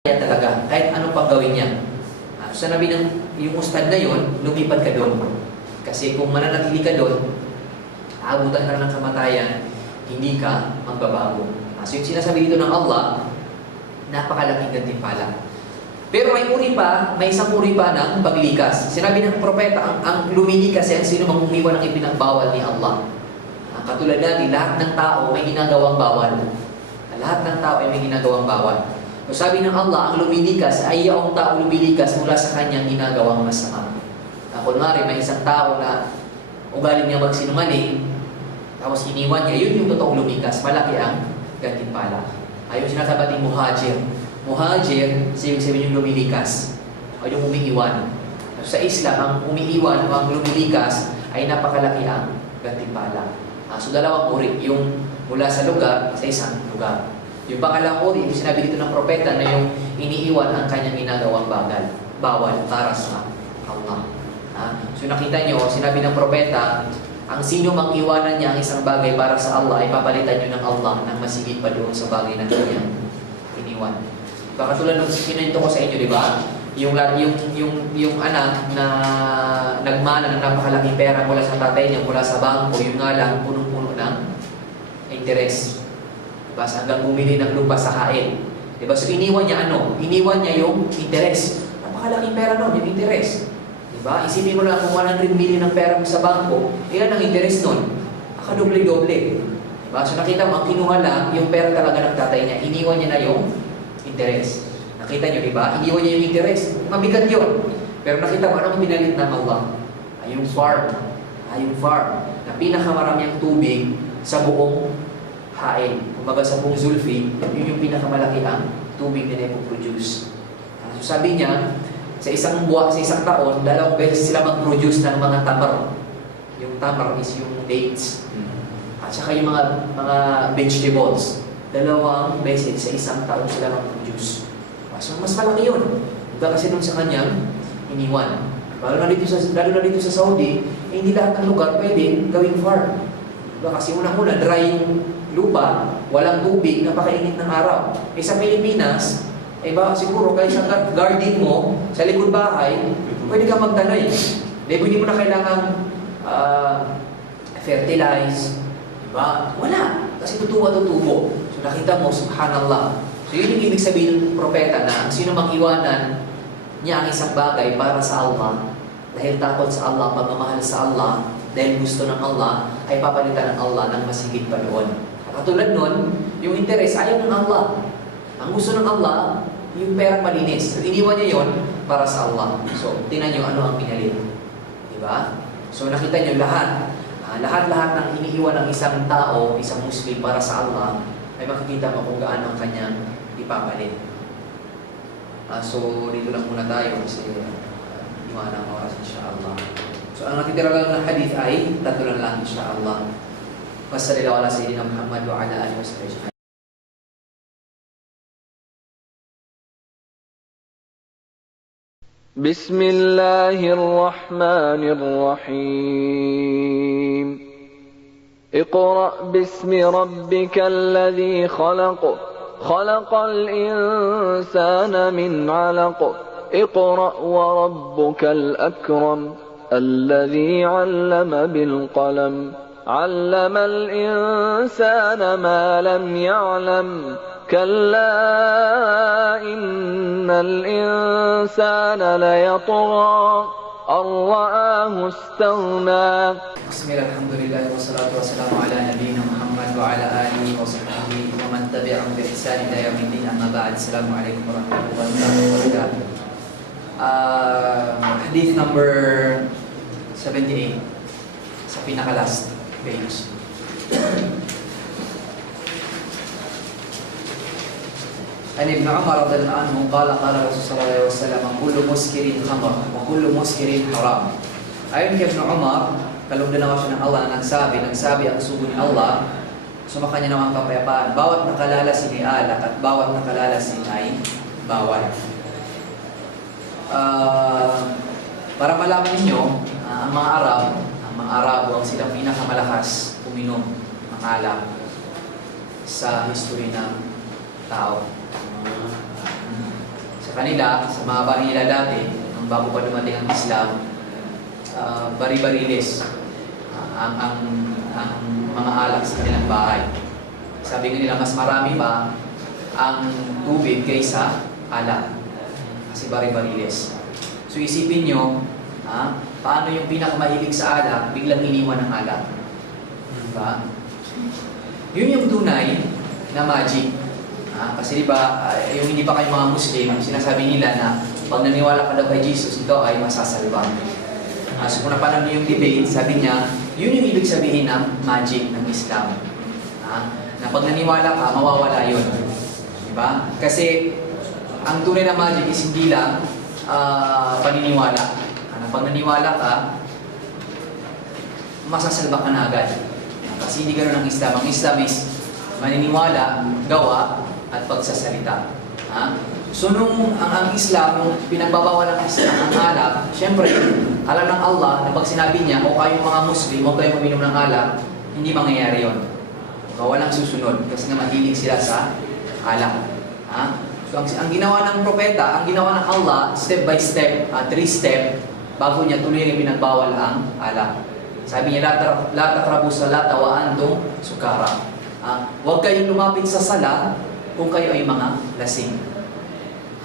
Kaya talaga, kahit anong pang gawin niya. So sabi ng yung ustad na yun, lumipat ka doon. Kasi kung mananatili ka doon, aabutan ka na ng kamatayan, hindi ka magbabago. So yung sinasabi dito ng Allah, napakalaking gantimpala. Pero may isang uri pa ng paglikas. Sinabi ng propeta, ang lumilikas ay ang sino mang umiwan ng ipinagbawal ni Allah. Katulad natin, lahat ng tao may ginagawang bawal. Lahat ng tao ay may ginagawang bawal. So sabi ng Allah, ang lumilikas ay yung tao lumilikas mula sa kanyang ginagawang masama. Kunwari, may isang tao na ugali niya magsinungaling, tapos iniwan niya, yun yung totoong lumikas. Malaki ang gantimpala. Yung sinasabating muhajir. Muhajir, ibig sabihin yung lumilikas. O yung umiiwan. Sa Islam, ang umiiwan o ang lumilikas ay napakalaki ang gantimpala. So dalawang uri, yung mula sa lugar sa isang lugar. Yung pangalawang uri, yung sinabi dito ng propeta na yung iniiwan ang kanyang ginagawang bawal para sa Allah. So nakita nyo, sinabi ng propeta, ang sino mang iwanan niya ang isang bagay para sa Allah ay papalitan nyo ng Allah ng masigit pa doon sa bagay na kanyang iniwan. Baka tulad nung kinuwento ko sa inyo, di ba? Yung anak na nagmana ng napakalaking pera mula sa tatay niya, mula sa bangko, yung nga lang punong-puno ng interes. Diba? Hanggang bumili ng lupa sa hain. Diba? So iniwan niya ano? Iniwan niya yung interes. Napakalaking pera nun, yung interes. Diba? Isipin mo lang kung 100 million ang pera mo sa bangko, ilan ang interes nun? Nakadoble-doble. Diba? So nakita mo, ang kinuha lang, yung pera talaga ng tatay niya, iniwan niya na yung interes. Nakita niyo, diba? Iniwan niya yung interes. Mabigat yun. Pero nakita mo, anong pinalit ng Allah? Yung farm. Yung farm. Na pinakamarami ang tubig sa buong hain. Kumbaga sa buong Zulfi, yun yung pinakamalaki ang tubig na ipoproduce. So sabi niya, sa isang taon, 2 beses sila mag-produce ng mga tamar. Yung tamar is yung dates. At saka yung mga vegetables. 2 beses sa isang taon sila mag-produce. So mas malaki yun. Diba kasi nung sa kanyang iniwan. Lalo na dito sa Saudi, hindi lahat ng lugar pwede gawing farm. Diba kasi unang-una, dry yung lupa, walang tubig, napakainit ng araw. Sa Pilipinas, baka siguro kahit sa garden mo, sa likod bahay, pwede ka magtanay. Hindi mo na kailangang fertilize. Diba? Wala. Kasi tutubo. So nakita mo, subhanallah. So yun yung ibig sabihin ng propeta na sino mang iwanan niya ang isang bagay para sa Allah, dahil takot sa Allah, pagmamahal sa Allah, dahil gusto ng Allah, ay papalitan ng Allah ng masigit pa doon. Katulad nun, yung interes ayaw ng Allah. Ang gusto ng Allah, yung perang malinis. So, iniwan niya yon para sa Allah. So, tingnan nyo ano ang pinalit. Diba? So, nakita nyo lahat. Lahat-lahat ng iniiwan ng isang tao, isang Muslim para sa Allah, ay makikita mo kung gaano ang kanyang ipapalit. So, dito lang muna tayo kasi iwan ang oras, insyaAllah. So, ang natitira lang ng hadith ay 3 lang, insyaAllah. Wassallallahu ala sayyidina Muhammad wa ala alihi wa sahbihi. بسم الله الرحمن الرحيم اقرأ باسم ربك الذي خلق خلق الإنسان من علق اقرأ وربك الأكرم الذي علم بالقلم علم الإنسان ما لم يعلم كلا إن الإنسان ليطغى أن رآه استغنى بسم الله الحمد لله والصلاة والسلام على نبينا محمد وعلى آله وصحبه ومن تبعهم بإحسان إلى يوم الدين أما بعد السلام عليكم ورحمة الله وبركاته. Hadith number 78 sa pinaka-last page. عن ابن عمر رضي الله عنه قال قال رسول صلى الله عليه وسلم كل مسكر خمر وكل مسكر حرام. Ayon kay Ibn Umar, kalugdan naman siya ng Allah na nagsabi ang sugo ni Allah, sumakanya naman kapayapaan, bawat nakalalasing ay alak at bawat nakalalasing ay bawal. Para malaman ninyo, ang mga Arabo ang silang pinakamalakas uminom ng alak sa history ng tao. kanila, sa mga bahay nila dati, nung bago pa dumating ang Islam, bari-bariles ang mga alak sa kanilang bahay. Sabi nga nila, mas marami pa ang tubig kaysa alak. Kasi bari-bariles. So isipin nyo, paano yung pinakamahilig sa alak, biglang iniwan ng alak. Diba? Yun yung tunay na magic. Kasi diba, yung hindi pa kayo mga Muslim, sinasabi nila na pag naniwala ka daw kay Jesus, ito ay masasalba. So kung napanood niyo yung debate, sabi niya, yun yung ibig sabihin ng magic ng Islam. Na pag naniwala ka, mawawala yun. Diba? Kasi ang tunay na magic is hindi lang paniniwala. Pag naniwala ka, masasalba ka na agad. Kasi hindi ganoon ang Islam. Ang Islam is maniniwala, gawa, at pagsasalita. So nung ang Islam, nung pinagbabawal ng Islam ang alak, syempre, alam ng Allah na pag sinabi niya, o kayong mga Muslim, o kayong uminom ng alak, hindi mangyayari yun. Walang susunod kasi nga mahilig sila sa alak. So ang ginawa ng propeta, ang ginawa ng Allah, step by step, 3 step, bago niya tuloy yung pinagbawal ang alak. Sabi niya, la taqrabu salata wa antum sukara. Huwag kayong lumapit sa sala kung kayo ay mga lasing.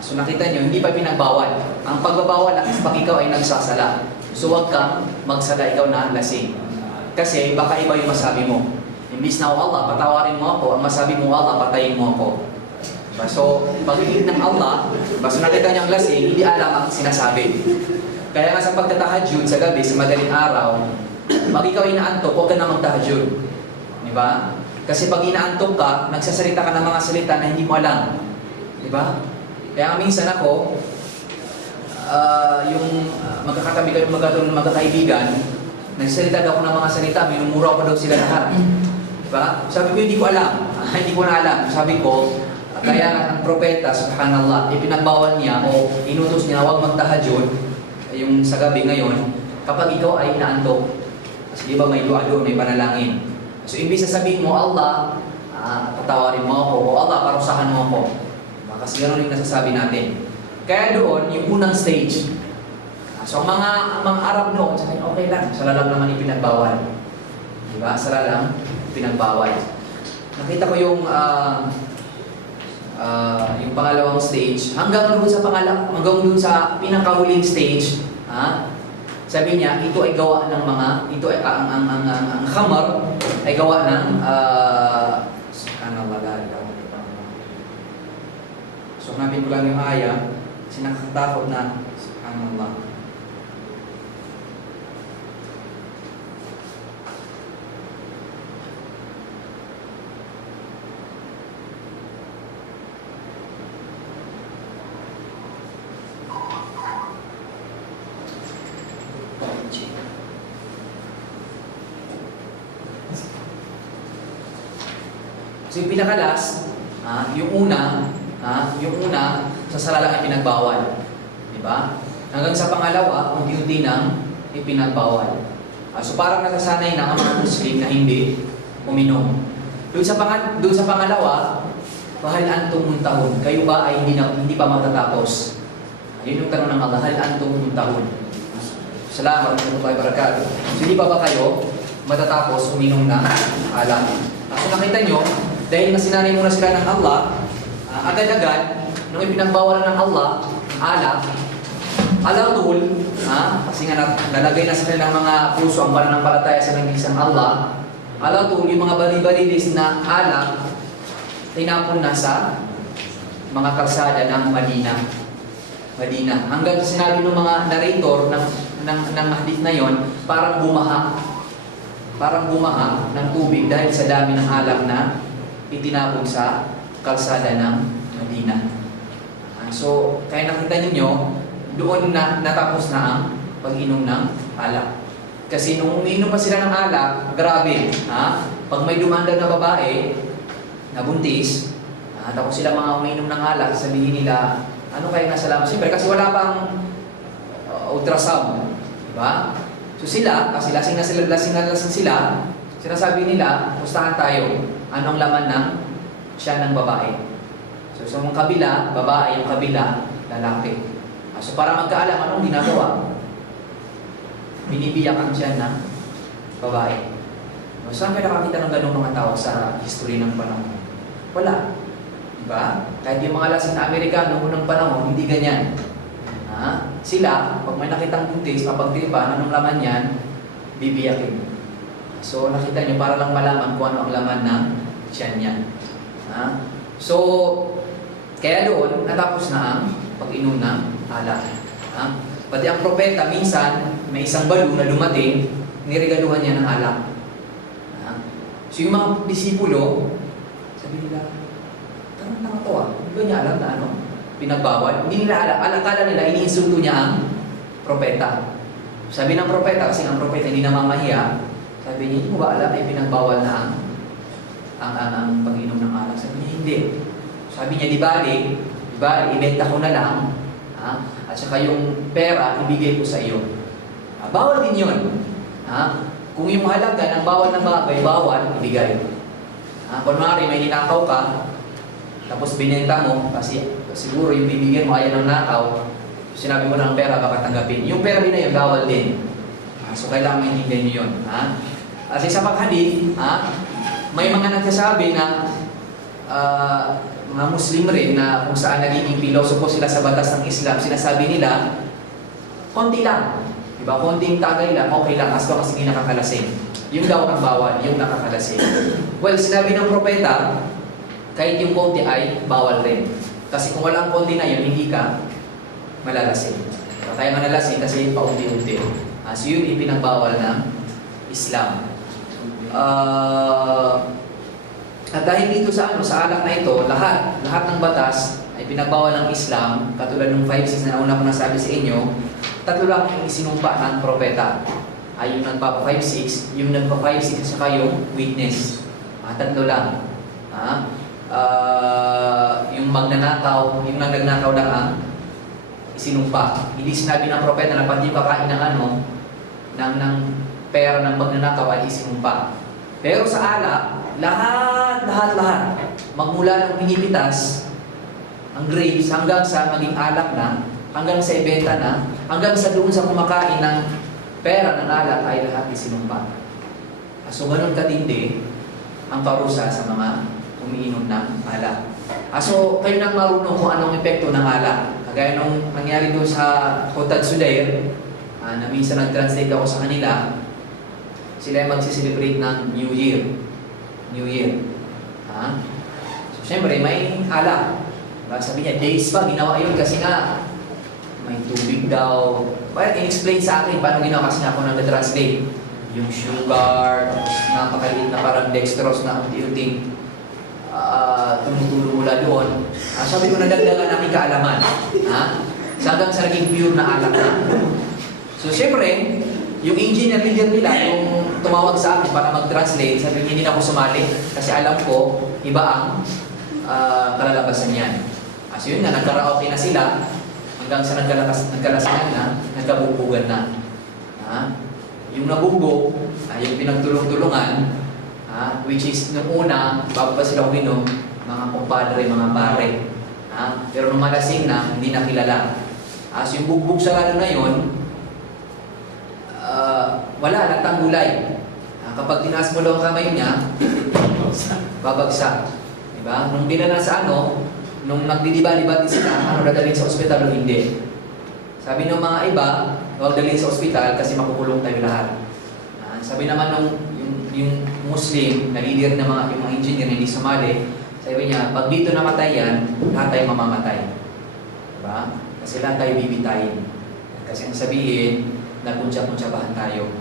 So nakita niyo, hindi pa pinagbawal. Ang pagbabawal is pag ikaw ay nagsasala. So huwag kang magsala ikaw na lasing. Kasi baka iba yung masabi mo. Imbis na, Allah, patawarin mo ako, ang masabi mo, Allah, patayin mo ako. So, pag-iinit ng Allah, basta nakita niyang lasing, hindi alam ang sinasabi. Kaya nga sa pagtatahajud sa gabi, sa madaling araw, pag ikaw inaantok, huwag ka na magtahajud. Diba? Kasi pag inaantok ka, nagsasalita ka ng mga salita na hindi mo alam. Diba? Kaya minsan ako, magkakatabi kayo magkakaibigan, nagsasalita daw ako ng mga salita, minumura ko daw sila lahat. Diba? Sabi ko, hindi ko alam. Hindi ko na alam. Sabi ko, kaya ang propeta, subhanallah, ipinagbawal niya o inutos niya, huwag magtahajud, yung sa gabi ngayon, kapag ikaw ay inaantok. Kasi di ba may dua doon, may panalangin. So, imbis sasabihin mo, Allah, patawarin mo ako, o Allah, parusahan mo ako. Diba? Kasi gano'n yung nasasabi natin. Kaya doon, yung unang stage. So, ang mga Arab noon, sabi, okay lang, sala lang naman ipinagbawal. Diba? Sala lang pinagbawal. Nakita ko yung pangalawang stage, hanggang doon sa pinakahuling stage, sabi niya, ito ay gawa ng mga, ito ay ang khamar ay gawa ng so hanapin ko lang yung aya kasi nakakatakot na subhanallah. So yung pinakalas, yung una, sa sala lang ay pinagbawal. Diba? Hanggang sa pangalawa, unti-unti nang ipinagbawal. So parang nasasanay na ang mga Muslim na hindi uminom. Doon sa pangalawa, bahal antum muntahun. Kayo ba ay hindi pa matatapos? Yun yung tanong ng Allah, hal antum muntahun. Salamat, warahmatullahi wabarakatuh. So hindi pa ba kayo matatapos uminom ng alak? So nakita nyo, dahil nasinanay muna sila ng Allah, agad-agad, nung ipinagbawal ng Allah, alak, alatul, kasi nga nalagay na sa kanilang mga puso ang pananampalataya sa nag-iisang Allah, alatul, yung mga bari-barilis na alak, tinapon na sa mga kalsada ng Madina. Hanggang sinabi ng mga narrator ng hadith na yon, parang bumaha ng tubig dahil sa dami ng alak na itinapon sa kalsada ng Madina. So, kaya nakita ninyo, doon na natapos na ang pag-inom ng alak. Kasi nung umiinom pa sila ng alak, grabe, pag may dumanda na babae, na buntis, tapos sila mga umiinom ng alak, sabihin nila, ano kaya nasa laman? Siyempre, kasi wala pang ultrasound. Diba? So sila, kasi lasing sila, sinasabi nila, pustahan tayo, anong laman ng siya ng babae. So sa mga kabila, babae yung kabila, lalaki. So para magkaalam, anong ginagawa? Binibiyak ang tiyan ng babae. Saan kayo nakakita ng ganung mga tao sa history ng panahon? Wala. Diba? Kahit yung mga lasing na Amerikano noong unang panahon, hindi ganyan. Sila, pag may nakitang buntis, mapagtripan, anong laman yan, bibiyakin. So nakita nyo, para lang malaman kung ano ang laman ng tiyan niya. So, kaya doon, natapos na ang pag-inom ng alak. Pati ang propeta, minsan, may isang balo na dumating, niregaluhan niya ng alak. So yung mga disipulo, sabi nila, tanong na ito hindi ba niya alam na ano? Pinagbawal? Hindi nila alam. Akala nila, iniinsulto niya ang propeta. Sabi ng propeta, kasi ang propeta hindi namamahiya, sabi niya, hindi mo ba alam ay pinagbawal na ang pag-inom ng alak? Sabi niya, hindi. Sabi niya, di bali, ibenta ko na lang, at saka yung pera, ibigay ko sa iyo. Bawal din yun. Kung yung halaga ng bawal ng bagay, bawal, ibigay. Kunwari, may ninakaw ka, tapos binenta mo, kasi siguro yung bibigyan mo ayaw ng nakaw, sinabi mo ng pera, baka tanggapin. Yung pera din na yun, bawal din. So, kailangan maintindihan nyo yun. Kasi sa paghadith, may mga nagsasabi na mga Muslim rin na kung saan nagiging pilosopo sila sa batas ng Islam, sinasabi nila, konti lang. Diba? Konting tagay lang, okay lang, as long as hindi nakakalasing. Yung daw ang bawal, yung nakakalasing. Well, sinabi ng propeta, kahit yung konti ay bawal rin. Kasi kung walang konti na yun, hindi ka malalasing. Kaya malalasing kasi paunti-unti. So yun ipinagbawal ng Islam. At dahil dito sa alak na ito, lahat ng batas ay pinagbawal ng Islam, katulad ng 5-6 na nauna ko nasabi sa inyo, tatlo lang yung isinumpa ng propeta. Yung nagpapa 5-6, yung nagpa 5-6 at saka yung witness. Tatlo lang. Yung magnanakaw, yung nagnanakaw lang ang isinumpa. Hindi sinabi ng propeta na pati kakain ng pera ng magnanakaw ay isinumpa. Pero sa alak, lahat, magmula ng pinipitas, ang grapes, hanggang sa maging alak na, hanggang sa ibenta na, hanggang sa doon sa kumakain ng pera ng alak ay lahat isinumpa. So, ganun katindi ang parusa sa mga umiinom ng alak. So, kayo nang marunong kung anong epekto ng alak. Kagaya nung nangyari doon sa Hotad Sudair, na minsan nag-translate ako sa kanila, sila ay magsiselebrate ng New Year. So, syempre, may alak. Sabi niya, days pa, ginawa yun kasi nga, may tubig daw. Well, in-explain sa akin paano ginawa kasi ako nag-translate. Yung sugar, napakaliit na parang dextrose na unti-unting tumutulo mula doon. Sabi ko, nadagdagan aking kaalaman. Hanggang sa naging pure na alak na. So, syempre, yung engineer leader nila, yung tumawag sa akin para mag-translate, sabi niya, hindi na ako sumali kasi alam ko, iba ang kalalabasan yan. So yun nga, nagkaraoke na sila, hanggang sa nagkalasahan na, nagkabubugan na. Yung nabugbog, yung pinagtulong-tulungan, which is nung una, bago pa sila uminom, mga kumpadre, mga pare. Pero nung malasing na, hindi nakilala. So yung bugbog sa lalo na yun, wala, nagtanggulay. Kapag tinaas mo lang ang kamay niya, babagsak. Diba? Nung dinala sa nung nagdidiba-diba sila, dadalhin sa ospital o hindi. Sabi ng mga iba, huwag dalhin sa ospital kasi makukulong tayo lahat. Sabi naman yung Muslim, na leader ng yung mga engineer na hindi sumali, sabi niya, pag dito namatay yan, lahat tayo mamamatay. Diba? Kasi lahat tayo bibitayin. Kasi ang sabihin, nagpunsya-punsyabahan tayo.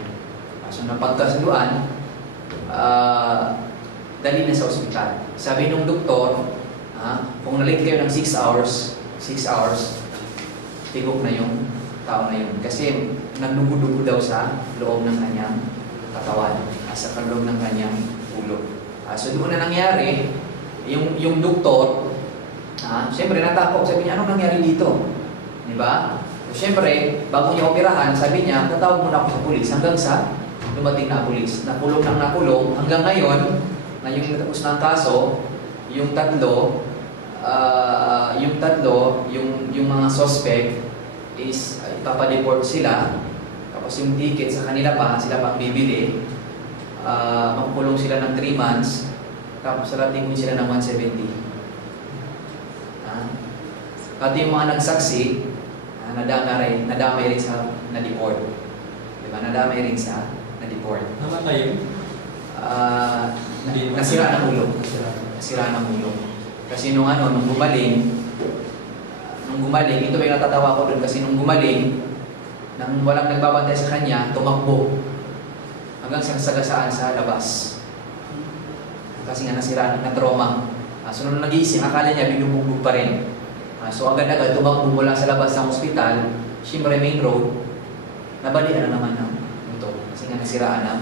So, napagkasaluan, dali na sa ospital. Sabi nung doktor, kung nalate kayo ng 6 hours, tigok na yung tao na yun. Kasi nagdugo-dugo daw sa loob ng kanyang katawan, sa loob ng kanyang ulo. So, doon na nangyari, yung doktor, siyempre natakot, sabi niya, anong nangyari dito? Diba? Siyempre, bago niya operahan, sabi niya, tatawag muna ako sa pulis hanggang sa dumating na pulis. Nakulong hanggang ngayon, na yung natapos na ang kaso, yung tatlo, yung tatlo, yung mga suspect is ipapadeport sila. Tapos yung ticket sa kanila pa, sila pang bibili. Makukulong sila ng 3 months. Tapos salating mo sila ng 170. Pati yung mga nagsaksi, nadamay rin sa na-deport. Diba? Nadamay rin sa na-deport. Namatay yun? Nasira ng ulo. Nasira ng ulo. Kasi nung gumaling, ito may natatawa ko doon kasi nung gumaling, nang walang nagbabantay sa kanya, tumakbo hanggang sa sagasaan sa labas. Kasi nga nasira na trauma. So nung nagising, akala niya binubugbog pa rin. So agad-agad tumakbo mula sa labas ng ospital, Siyempre main road, nabalian na naman ng ito. Kasi nga nasiraan ng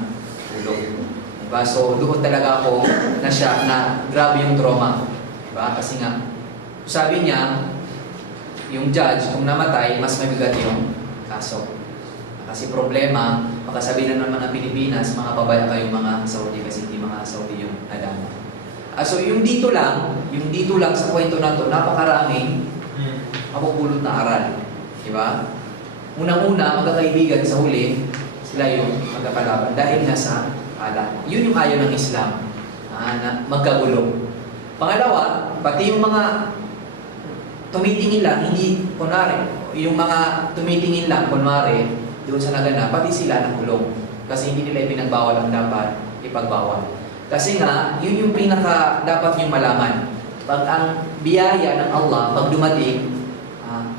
ulo. Diba? So doon talaga ako na-shock na grabe yung trauma. Diba? Kasi nga, sabi niya, yung judge, kung namatay, mas mabigat yung kaso. Kasi problema, makasabi na naman ng Pilipinas, mga pabaya kayong mga Saudi kasi hindi mga Saudi yung nadama. So yung dito lang sa kwento na to, napakaraming mapupulot na aral. Diba? Unang-una, magkakaibigan sa huli, sila yung magkakalaban dahil nasa ala. Yun yung ayaw ng Islam, na magkagulo. Pangalawa, pati yung mga tumitingin lang, hindi, kunwari, yung mga tumitingin lang, kunwari, doon sa naganap, pati sila nakulong. Kasi hindi nila ipinagbawal ang dapat ipagbawal. Kasi nga, yun yung pinaka dapat nyo malaman. Pag ang biyaya ng Allah, pag dumating,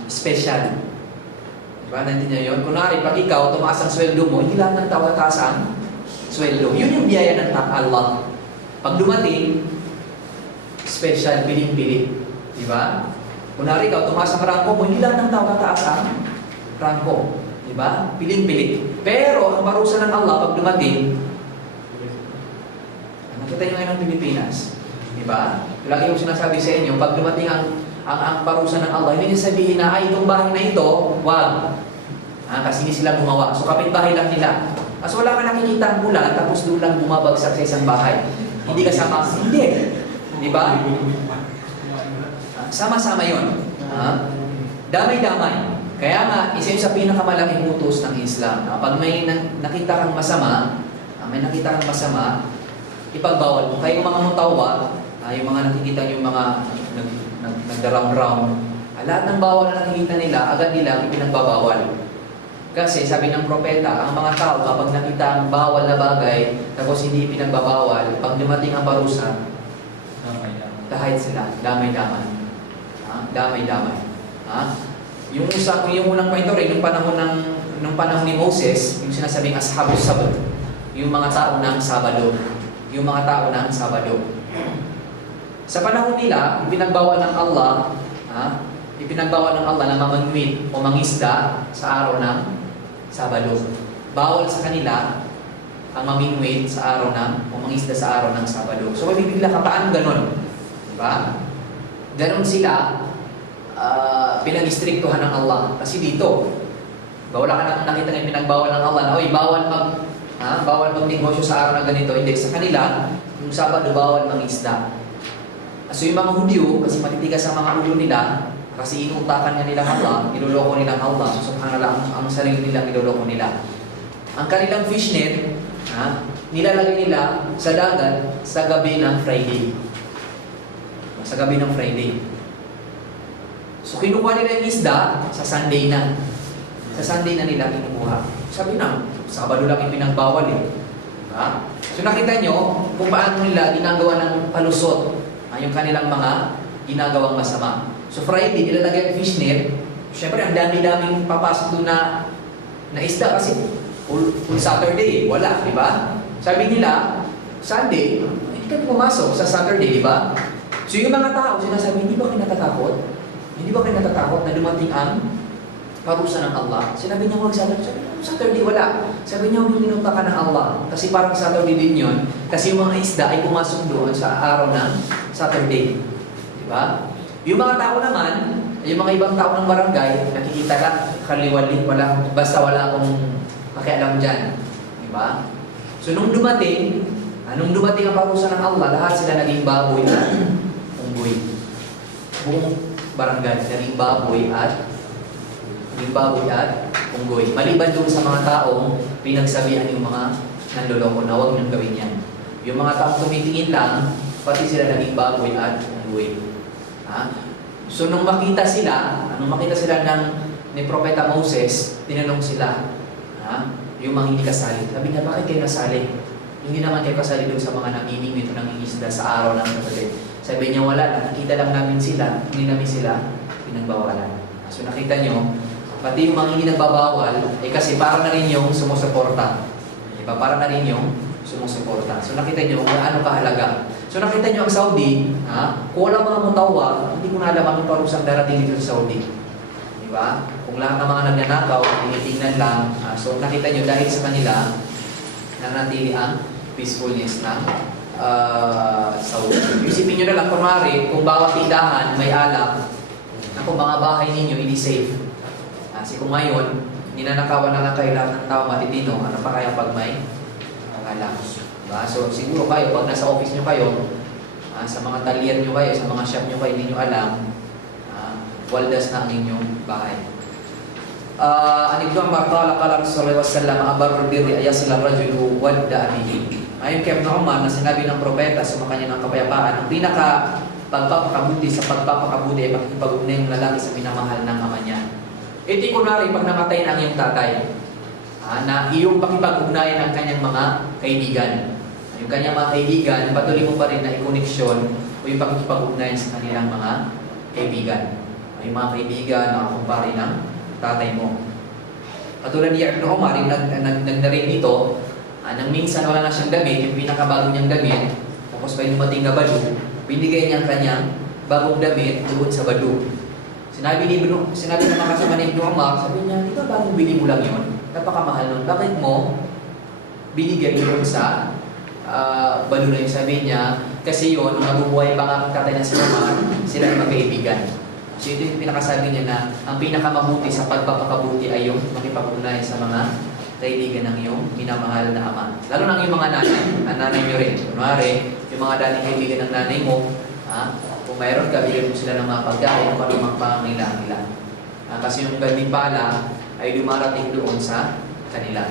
special. Diba? Nandiyan yun? Kunwari, pag ikaw, tumaas ang sweldo mo, hindi lang ng tao taas ang sweldo. Yun yung biyaya ng Allah. Pag dumating, special, piling-pili. Diba? Kunwari ikaw, tumaas ang rangko mo, hindi lang ng tao tataas ang rangko. Diba? Piling-pili. Pero, ang parusa ng Allah, pag dumating, nakita nyo ngayon ng Pilipinas. Diba? Lagi yung sinasabi sa inyo, pag dumating ang parusa ng Allah, hindi niya sabihin na, itong bahay na ito, wag. Kasi hindi sila gumawa. So, kapitbahay lang nila. So, wala ka nakikita ang bulan, tapos doon lang bumabagsak sa isang bahay. Hindi kasama. Hindi. Diba? Sama-sama yun. Damay-damay. Kaya nga, isa yun sa pinakamalaking utos ng Islam. Pag may nakita kang masama, ipagbawal mo. Kaya yung mga mutawa, yung mga nakikita yung mga nagdaround-round, lahat ng bawal na nakikita nila, agad nila ipinagbabawal. Kasi sabi ng propeta, ang mga tao kapag nakita ang bawal na bagay, tapos hindi ipinagbabawal, pag dumating ang parusa, kahit sila, damay-damay. Damay-damay. Yung unang kwento rin, nung panahon ni Moses, yung sinasabing ashabus sabat, yung mga tao ng Sabado. Yung mga tao ng Sabado. Sa panahon nila, ipinagbawal ng Allah na mamangwit o mangisda sa araw ng Sabado. Bawal sa kanila ang mamingwit sa araw o mangisda sa araw ng Sabado. So, mabibigla ka, paano ganon? Diba? Ganon sila, pinag-istriktuhan ng Allah. Kasi dito, wala ka na nakita ng pinagbawal ng Allah na, bawal mag-negosyo sa araw na ganito. Hindi, sa kanila, yung Sabado, bawal mangisda. So yung mga Hudyo, kasi matitigas ang mga ulo nila, kasi inutakan niya nila Allah, niloloko nila Allah, so subhanallah, ang sarili nila niloloko nila. Ang kanilang fishnet, nilalagay nila sa dagat sa gabi ng Friday. Sa gabi ng Friday. So kinukuha nila yung isda sa Sunday na. Sa Sunday na nila kinukuha. Sabi na, Sabado lang yung pinagbawal eh. Diba? So nakita nyo kung paano nila ginagawa ng palusot yung kanilang mga ginagawang masama. So Friday, ilalagay ang fishnet. Siyempre, ang dami-daming papasok doon na isda kasi full Saturday, wala, di ba? Sabi nila, Sunday, hindi ka pumasok sa Saturday, di ba? So yung mga tao, sinasabi, hindi ba kayo natatakot? Hindi ba kayo natatakot na dumating ang parusa ng Allah? Sinabi niya, huwag Saturday. Sabi niya, Saturday, wala. Sabi niya, huwag minuta ka ng Allah. Kasi parang Saturday din yun. Kasi yung mga isda ay pumasok doon sa araw ng Saturday. Diba? Yung mga tao naman, yung mga ibang tao ng barangay, nakikita lang, kaliwali, basta wala akong pakialam dyan. Diba? So nung dumating ang parusa ng Allah, lahat sila naging baboy na unggoy. buong barangay, naging baboy at unggoy. Maliban doon sa mga taong pinagsabihan yung mga nanloloko na huwag niyong gawin yan. Yung mga taong tumitingin lang, pati sila naging baboy at unggoy. So nung makita sila ni Propeta Moses, tinanong sila, yung mga hindi kasali. Sabi niya, bakit kayo nasali? Hindi naman kayo kasali doon sa mga namiming ito ng isda sa araw ng kapatid. Sabi niya, wala na. Nakita lang namin sila, hindi namin sila pinagbawalan. So nakita niyo, pati yung mga hindi nagbabawal, kasi para na rin yung sumusuporta. Diba? Para na rin yung sumusuporta. So nakita niyo kung ano kahalaga. So nakita niyo ang Saudi, kung wala mga mutawa, hindi ko na alam ang parusang darating dito sa Saudi. Diba? Kung lahat ng mga nagnanakaw, tinitingnan lang. So nakita niyo dahil sa kanila, nanatili ang peacefulness ng Saudi. Isipin niyo na lang, kunwari, kung bawat tindahan may alak, kung mga bahay ninyo, hindi safe. Kasi kung ngayon, ninanakawan na lang kayo lahat ng tao matitino, ano pa kaya pag may alak? Diba? So siguro kayo, pag nasa office nyo kayo, sa mga talyer nyo kayo, sa mga shop nyo kayo, hindi nyo alam, waldas na ang inyong bahay. An Ibn Umar qala qala Rasulullah sallallahu alaihi wasallam abarrul birri ayasil ar-rajulu wadda abihi. Ayon kay Ibn Umar na sinabi ng propeta sa kanya ng kapayapaan, ang pinaka pagpapakabuti sa pagpapakabuti ay pakikipag-ugnay ng lalaki sa minamahal ng ama niya. Iti kunwari pag namatay na ang iyong tatay, na iyong pakipag-ugnayan ang kanyang mga kaibigan. Yung kanyang mga kaibigan, patuloy mo pa rin na i-connection o yung pakikipag-ugnayan sa kanilang mga kaibigan. Yung mga kaibigan, mga kumpare ng tatay mo. Katulad ni Ibn Umar, yung nagdaring dito, nang minsan wala na siyang damit, yung pinakabago niyang damit, tapos may dumating na badu, binigay niya ang kanyang bagong damit doon sa badu. Sinabi ng mga kasama ni Ibn Umar, sabi niya, di ba bagong bili mo lang yun? Napakamahal nun. Bakit mo binigay doon sa badu na yun? Sabi niya, kasi yun, nung nabubuhay pa ang tatay niya si Umar, sila ay magkaibigan. So ito yung pinakasabi niya na ang pinakamabuti sa pagpapakabuti ay yung makipag-ugnay sa mga kaibigan ng iyong minamahal na ama. Lalo ng iyong mga nanay, ang nanay nyo rin. Kunwari, yung mga dating kaibigan ng nanay mo, kung mayroon ka, bigyan mo sila ng mga pagkain o kanumang pangangailangan nila. Kasi yung ganding pala ay dumarating doon sa kanila.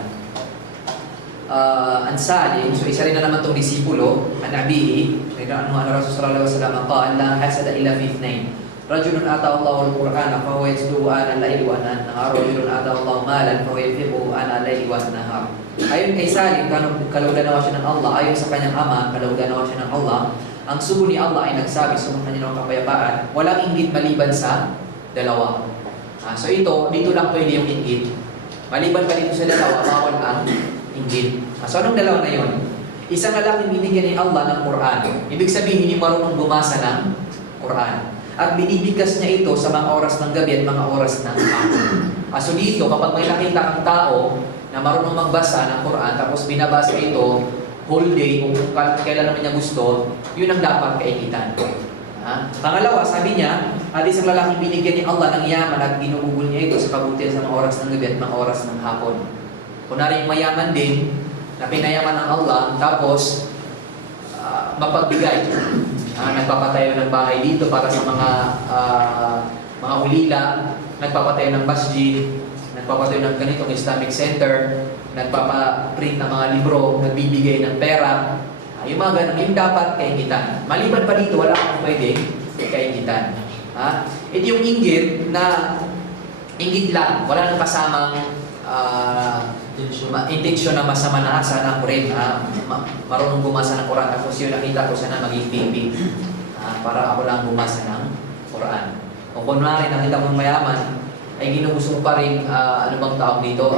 Ansali, so isa rin na naman itong disipulo, anabihi, ano Rasulullah sallallahu alaihi wasallam, la hasada illa fi ithnain. Rajulun atahu Allahu al-Qur'ana fa huwa yatluhu ana al-layli wa ana an-nahar, rajulun atahu Allahu malan fa huwa yunfiquhu ana al-layli wa an-nahar. Ayon kay Salim, kalugdan nawa siya ng Allah, ayon sa kanyang ama, kalugdan nawa siya ng Allah, ang sugo ni Allah ay nagsabi sa mga kanyang kapayapaan, walang inggit maliban sa dalawa. So dito lang pwede yung inggit. Maliban pa dito sa dalawa, bawal ang inggit. So anong dalawa na yun? Isang lalaking binigyan ni Allah ng Quran. Ibig sabihin, hindi marunong bumasa ng Quran. At binibigkas niya ito sa mga oras ng gabi at mga oras ng hapon. So dito, kapag may nakita kang tao na marunong magbasa ng Quran, tapos binabasa ito whole day, kung kailan naman niya gusto, yun ang dapat kaikitan. Pangalawa, sabi niya, at isang lalaking binigyan ni Allah ng yaman at ginugugol niya ito sa kabutihan sa mga oras ng gabi at mga oras ng hapon. Kunwari yung mayaman din, na pinayaman ng Allah, tapos mapagbigay. Nagpapatayo ng bahay dito para sa mga ulila, nagpapatayo ng masjid, nagpapatayo ng ganitong Islamic Center, nagpapaprint ng mga libro, nagbibigay ng pera. Yung mga ganun, yung dapat kaigitan. Maliban pa dito, wala akong pwede kaigitan. Ito yung inggit na inggit lang, wala nang kasamang intensyon na masama na sana ako rin marunong bumasa ng Quran, tapos yun nakita ko sana maging pipi para ako lang bumasa ng Quran. O kunwari nakita mong mayaman ay ginugusto pa rin ano bang tawag dito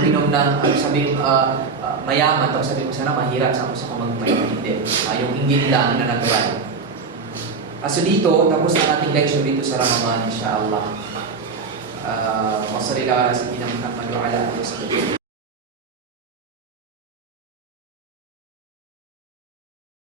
uminom ng mayaman, tapos sabi ko sana mahirap sa ako magmayaman. Hindi, yung inggit lang na natural. So dito, tapos na ating lecture dito sa Ramadan, insyaAllah. وصلى الله على سيدنا محمد وعلى اله وصحبه